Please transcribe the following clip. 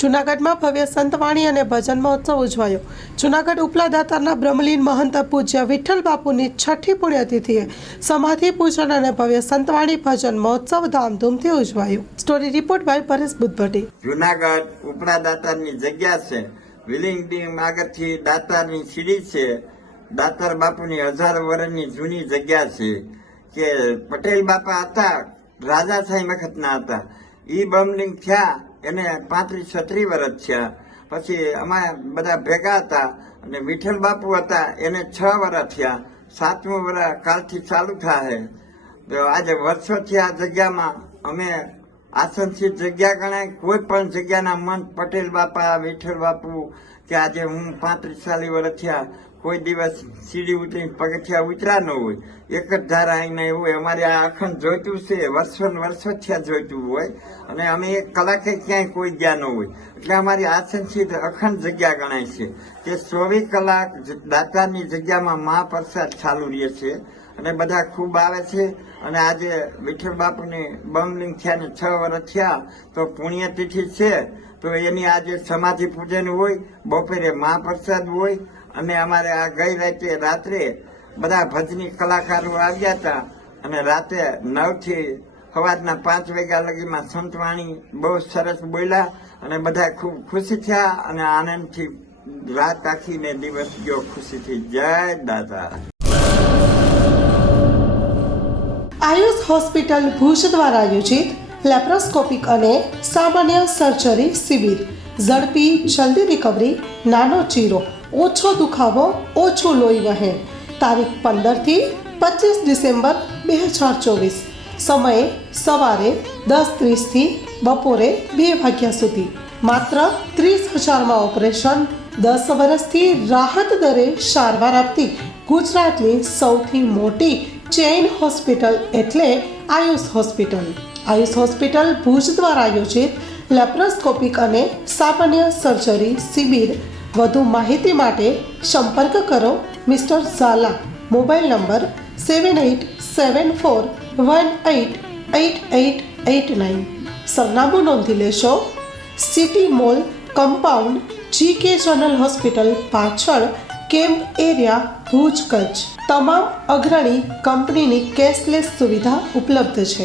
જૂનાગઢમાં ભવ્ય સંતવાણી અને ભજન મહોત્સવ ઉજવાયો। જૂનાગઢ ઉપલા દાતારના બ્રહ્મલીન મહંત પૂજ્ય વિઠ્ઠલ બાપુની છઠ્ઠી પુણ્યતિથિએ સમાધિ પૂજન અને ભવ્ય સંતવાણી ભજન મહોત્સવ ધામધૂમથી ઉજવાયો। Story report by Paresh Buddhbhatti. Junagadh ઉપલા દાતારની જગ્યા છે। વિલિંગ ડીમ આગળથી દાતારની સીડી છે। દાતાર બાપુની 1000 વર્ષની જૂની જગ્યા છે કે પટેલ બાપા હતા, રાજાશાહી વખતના હતા। ઈ બમલિંગ થયા એને 35-36 વર્ષ થયા। પછી અમે બધા ભેગા હતા અને વિઠ્ઠલ બાપુ હતા એને 6 વર્ષ થયા। 7મું વર્ષ કાલથી ચાલુ થાય। તો આજે વર્ષોથી આ જગ્યામાં અમે આસનથી જગ્યા ગણાય। કોઈ પણ જગ્યાના મન પટેલ બાપા, વિઠ્ઠલ બાપુ કે આજે હું 35-40 વર્ષ થયા કોઈ દિવસ સીડી ઉતરીને પગથિયા ઉતરા ન હોય, એક જ ધારા આવીને એવું હોય। અમારે આ અખંડ જોઈતું છે, વર્ષો થયા જોઈતું હોય અને અમે એક કલાકે ક્યાંય કોઈ ગયા ન હોય, એટલે અમારી આસનથી અખંડ જગ્યા ગણાય છે કે 24 કલાક દાતારની જગ્યામાં મહાપ્રસાદ ચાલુ રહે છે અને બધા ખૂબ આવે છે। અને આજે વિઠ્ઠલ બાપુની બમલિંગ થયા ને 6 વર્ષ થયા તો પુણ્યતિથિ છે, તો એની આજે સમાધિ પૂજન હોય, બપોરે મહાપ્રસાદ હોય અને અમારે આ ગઈ રાત્રે બધા ભજની કલાકારો આવ્યા હતા અને રાતે 9 થી સવારના 5 વાગ્યા લગીમાં સંતવાણી બહુ સરસ બોલ્યા અને બધા ખૂબ ખુશી થયા અને આનંદથી રાત આખીને દિવસ ગયો ખુશીથી। જય દાતા। આયુષ હોસ્પિટલ ભુજ દ્વારા આયોજિત લેપ્રોસ્કોપિક અને સામાન્ય સર્જરી શિબિર। ઝડપી જલ્દી રિકવરી, નાનો ચીરો, ઓછો દુખાવો, ઓછું લોહી વહેણ। તારીખ 15 થી 25 ડિસેમ્બર 2024। સમય સવારે 10:30 થી બપોરે 2 વાગ્યા સુધી। માત્ર 30,000માં ઓપરેશન। 10 વર્ષથી રાહત દરે સારવાર આપતી ગુજરાતની સૌથી મોટી ચેઇન હોસ્પિટલ એટલે આયુષ હોસ્પિટલ। આયુષ હોસ્પિટલ ભુજ દ્વારા આયોજિત લેપ્રોસ્કોપિક અને સામાન્ય સર્જરી શિબિર। વધુ માહિતી માટે સંપર્ક કરો મિસ્ટર ઝાલા। Mobile number 7874188889। સરનામું નોંધી લેશો, city mall compound, GK general hospital પાછળ, કેમ્પ એરિયા, ભુજ, કચ્છ। તમામ અગ્રણી કંપનીની કેશલેસ સુવિધા ઉપલબ્ધ છે।